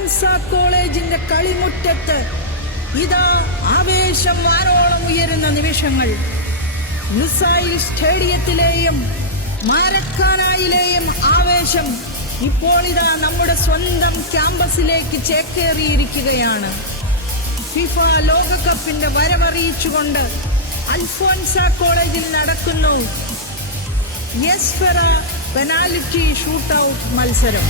അൽഫോൻസ കോളേജിന്റെ കളിമുറ്റത്ത് ഇതാ ആവേശം വാനോളം ഉയരുന്ന നിമിഷങ്ങൾ. ലുസൈൽ സ്റ്റേഡിയത്തിലെയും മാരക്കാനായിലെയും ആവേശം ഇപ്പോൾ ഇതാ നമ്മുടെ സ്വന്തം ക്യാമ്പസിലേക്ക് ചേക്കേറിയിരിക്കുകയാണ്. ഫിഫ ലോകകപ്പിന്റെ വരവറിയിച്ചുകൊണ്ട് അൽഫോൻസ കോളേജിൽ നടക്കുന്നു യെസ്ഫെറ പെനാൽറ്റി ഷൂട്ടൌട്ട് മത്സരം.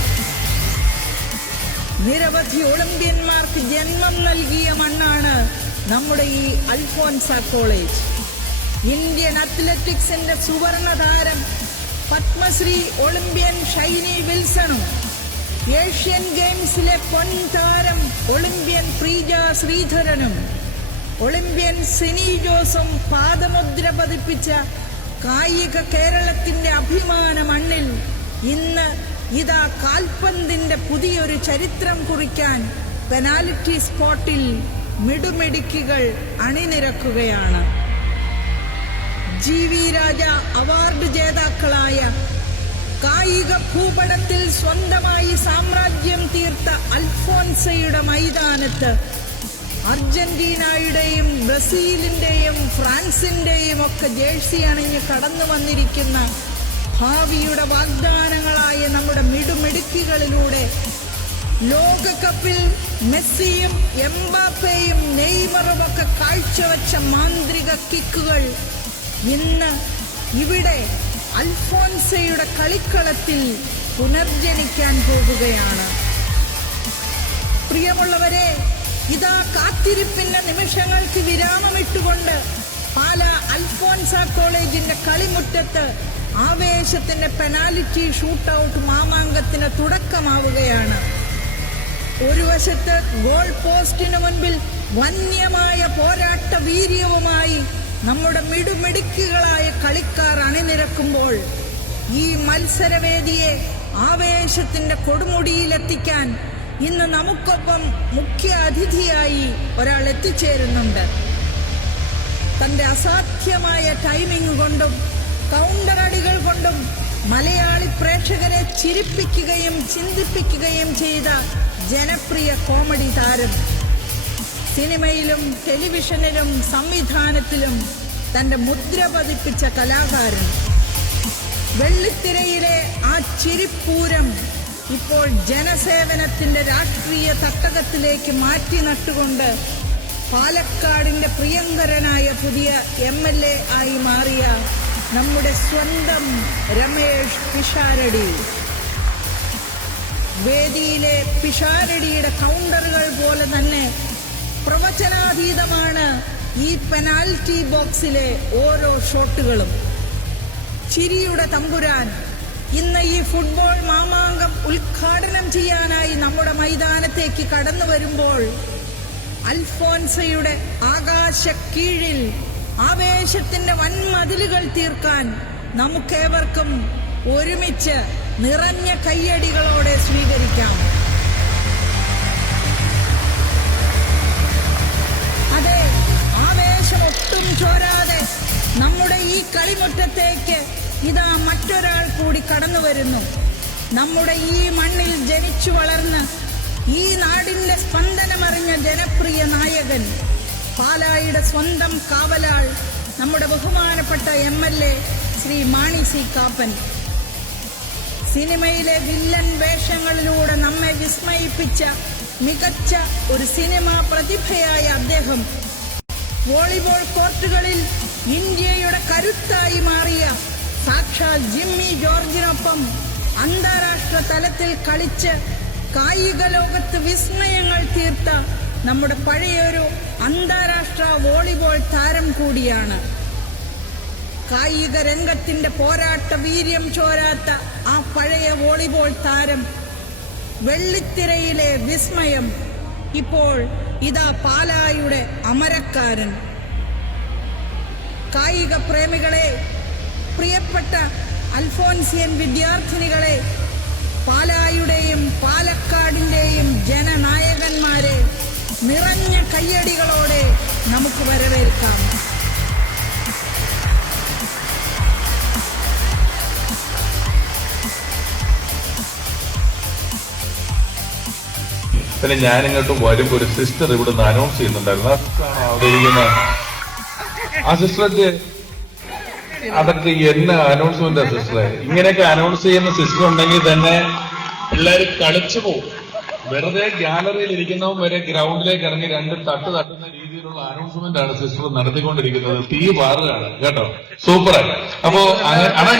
നിരവധി ഒളിമ്പ്യന്മാർക്ക് ജന്മം നൽകിയ മണ്ണാണ് നമ്മുടെ ഈ അൽഫോൻസ കോളേജ്. ഇന്ത്യൻ അത്ലറ്റിക്സിന്റെ സുവർണ താരം പത്മശ്രീ ഒളിമ്പ്യൻ ഷൈനി വിൽസണും ഏഷ്യൻ ഗെയിംസിലെ പൊൻതാരം ഒളിമ്പ്യൻ പ്രീജ ശ്രീധരനും ഒളിമ്പ്യൻ സിനി ജോസും പാദമുദ്ര പതിപ്പിച്ച കായിക കേരളത്തിന്റെ അഭിമാന മണ്ണിൽ ഇന്ന് ഇതാ കാൽപന്തിന്റെ പുതിയൊരു ചരിത്രം കുറിക്കാൻ പെനാൽറ്റി സ്പോട്ടിൽ മിടുമിടുക്കികൾ അണിനിരക്കുകയാണ്. GV രാജ അവാർഡ് ജേതാക്കളായ കായിക ഭൂപടത്തിൽ സ്വന്തമായി സാമ്രാജ്യം തീർത്ത അൽഫോൻസയുടെ മൈതാനത്ത് അർജന്റീനയുടെയും ബ്രസീലിന്റെയും ഫ്രാൻസിന്റെയും ഒക്കെ ജേഴ്സി അണിഞ്ഞ് കടന്നു വന്നിരിക്കുന്ന ഭാവിയുടെ വാഗ്ദാനങ്ങളായ നമ്മുടെ മിടുമിടുക്കികളിലൂടെ ലോകകപ്പിൽ മെസ്സിയും എംബാപ്പയും നെയ്മറും ഒക്കെ കാഴ്ചവെച്ച മാന്ത്രിക കിക്കുകൾ ഇന്ന് ഇവിടെ അൽഫോൻസയുടെ കളിക്കളത്തിൽ പുനർജനിക്കാൻ പോകുകയാണ്. പ്രിയമുള്ളവരെ, ഇതാ കാത്തിരിപ്പിന്റെ നിമിഷങ്ങൾക്ക് വിരാമമിട്ടുകൊണ്ട് പാല അൽഫോൻസ കോളേജിന്റെ കളിമുറ്റത്ത് ആവേശത്തിന്റെ പെനാൽറ്റി ഷൂട്ടൌട്ട് മാമാങ്കത്തിന് തുടക്കമാവുകയാണ്. ഒരു വശത്ത് ഗോൾ പോസ്റ്റിന് മുൻപിൽ വന്യമായ പോരാട്ട വീര്യവുമായി നമ്മുടെ മിടുമിടുക്കികളായ കളിക്കാർ അണിനിരക്കുമ്പോൾ ഈ മത്സരവേദിയെ ആവേശത്തിന്റെ കൊടുമുടിയിലെത്തിക്കാൻ ഇന്ന് നമുക്കൊപ്പം മുഖ്യ അതിഥിയായി ഒരാൾ എത്തിച്ചേരുന്നുണ്ട്. തന്റെ അസാധ്യമായ ടൈമിംഗ് കൊണ്ടും കൗണ്ടർ അടികൾ കൊണ്ടും മലയാളി പ്രേക്ഷകരെ ചിരിപ്പിക്കുകയും ചിന്തിപ്പിക്കുകയും ചെയ്ത ജനപ്രിയ കോമഡി താരം, സിനിമയിലും ടെലിവിഷനിലും സംവിധാനത്തിലും തന്റെ മുദ്ര പതിപ്പിച്ച കലാകാരൻ, വെള്ളിത്തിരയിലെ ആ ചിരിപ്പൂരം ഇപ്പോൾ ജനസേവനത്തിന്റെ രാഷ്ട്രീയ തട്ടകത്തിലേക്ക് മാറ്റി നട്ടുകൊണ്ട് പാലക്കാടിന്റെ പ്രിയങ്കരനായ പുതിയ MLA ആയി മാറിയ നമ്മുടെ സ്വന്തം രമേഷ് പിഷാരടി. വേദിയിലെ പിഷാരടിയുടെ കൗണ്ടറുകൾ പോലെ തന്നെ പ്രവചനാതീതമാണ് ഈ പെനാൽറ്റി ബോക്സിലെ ഓരോ ഷോട്ടുകളും. ചിരിയുടെ തമ്പുരാൻ ഇന്ന് ഈ ഫുട്ബോൾ മാമാങ്കം ഉദ്ഘാടനം ചെയ്യാനായി നമ്മുടെ മൈതാനത്തേക്ക് കടന്നു വരുമ്പോൾ അൽഫോൻസയുടെ ആകാശ കീഴിൽ ആവേശത്തിന്റെ വൻമതിലുകൾ തീർക്കാൻ നമുക്കേവർക്കും ഒരുമിച്ച് നിറഞ്ഞ കയ്യടികളോടെ സ്വീകരിക്കാം. അതെ, ആവേശം ഒട്ടും ചോരാതെ നമ്മുടെ ഈ കളിമുറ്റത്തേക്ക് ഇതാ മറ്റൊരാൾ കൂടി കടന്നു വരുന്നു. നമ്മുടെ ഈ മണ്ണിൽ ജനിച്ചു വളർന്ന് ഈ നാടിന്റെ സ്പന്ദനമറിഞ്ഞ ജനപ്രിയ നായകൻ, പാലായുടെ സ്വന്തം കാവലാൾ, നമ്മുടെ ബഹുമാനപ്പെട്ട MLA ശ്രീ മാണി സി കാപ്പൻ. സിനിമയിലെ വില്ലൻ വേഷങ്ങളിലൂടെ നമ്മെ വിസ്മയിപ്പിച്ച മികച്ച ഒരു സിനിമാ പ്രതിഭയായ അദ്ദേഹം വോളിബോൾ കോർട്ടുകളിൽ ഇന്ത്യയുടെ കരുത്തായി മാറിയ സാക്ഷാൽ ജിമ്മി ജോർജിനൊപ്പം അന്താരാഷ്ട്ര തലത്തിൽ കളിച്ച് കായിക ലോകത്ത് വിസ്മയങ്ങൾ തീർത്ത നമ്മുടെ പഴയൊരു അന്താരാഷ്ട്ര വോളിബോൾ താരം കൂടിയാണ്. കായിക രംഗത്തിന്റെ പോരാട്ട വീര്യം ചോരാത്ത ആ പഴയ വോളിബോൾ താരം, വെള്ളിത്തിരയിലെ വിസ്മയം, ഇപ്പോൾ ഇതാ പാലായുടെ അമരക്കാരൻ. കായിക പ്രേമികളെ, പ്രിയപ്പെട്ട അൽഫോൻസിയൻ വിദ്യാർത്ഥിനികളെ, പാലായുടെയും പാലക്കാടിന്റെയും ജനനായകന്മാരെ നിറഞ്ഞ കയ്യടികളോടെ നമുക്ക് വരവേൽക്കാം. പിന്നെ ഞാൻ ഇങ്ങോട്ട് വരുമ്പോ ഒരു സിസ്റ്റർ ഇവിടുന്ന് അനൗൺസ് ചെയ്യുന്നുണ്ടായിരുന്നു. ആ സിസ്റ്ററാണ് അവിടെ ഇരിക്കുന്ന ആ സിസ്റ്റർക്ക് അതൊക്കെ എന്നെ അനൗൺസ്മെന്റ് സിസ്റ്ററെ. ഇങ്ങനെയൊക്കെ അനൗൺസ് ചെയ്യുന്ന സിസ്റ്റർ ഉണ്ടെങ്കിൽ തന്നെ പിള്ളേർ കളിച്ചു പോകും. വെറുതെ ഗ്യാലറിയിൽ ഇരിക്കുന്നവൻ വരെ ഗ്രൗണ്ടിലേക്ക് ഇറങ്ങി രണ്ട് തട്ടുന്ന രീതിയിലുള്ള അനൗൺസ്മെന്റ് ആണ് സിസ്റ്റർ നടത്തിക്കൊണ്ടിരിക്കുന്നത്. തീ പാറുകയാണ് കേട്ടോ. സൂപ്പറായി. അപ്പോ അതാ ഞാൻ